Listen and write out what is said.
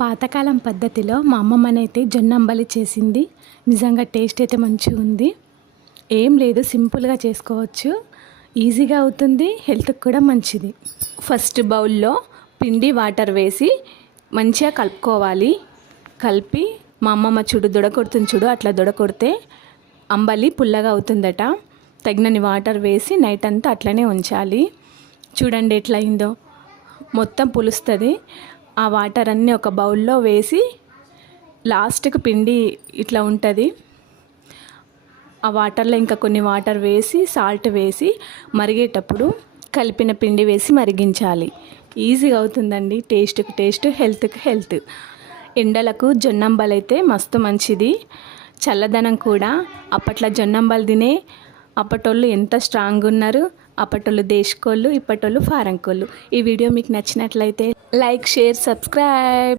పాతకాలం పద్ధతిలో మా అమ్మమ్మనైతే జొన్న అంబలి చేసింది. నిజంగా టేస్ట్ అయితే మంచిగా ఉంది. ఏం లేదు, సింపుల్గా చేసుకోవచ్చు, ఈజీగా అవుతుంది, హెల్త్కి కూడా మంచిది. ఫస్ట్ బౌల్లో పిండి వాటర్ వేసి మంచిగా కలుపుకోవాలి. కలిపి మా అమ్మమ్మ చూడు దొడకొడుతుంది చూడు, అట్లా దొడకొడితే అంబలి పుల్లగా అవుతుందట. తగినన్ని వాటర్ వేసి నైట్ అంతా అట్లనే ఉంచాలి. చూడండి ఎట్లా అయిందో, మొత్తం పులుస్తుంది. ఆ వాటర్ అన్నీ ఒక బౌల్లో వేసి లాస్ట్కి పిండి ఇట్లా ఉంటుంది. ఆ వాటర్లో ఇంకా కొన్ని వాటర్ వేసి సాల్ట్ వేసి మరిగేటప్పుడు కలిపిన పిండి వేసి మరిగించాలి. ఈజీగా అవుతుందండి, టేస్ట్కి టేస్ట్, హెల్త్కి హెల్త్. ఎండలకు జొన్నంబలు అయితే మస్తు మంచిది, చల్లదనం కూడా. అప్పట్లో జొన్నంబలు తినే అప్పటోళ్ళు ఎంత స్ట్రాంగ్ ఉన్నారు. అప్పటోళ్ళు దేశకోళ్ళు, ఇప్పటోళ్ళు ఫారెన్ కోళ్ళు. ఈ వీడియో మీకు నచ్చినట్లయితే లైక్, షేర్, సబ్స్క్రైబ్.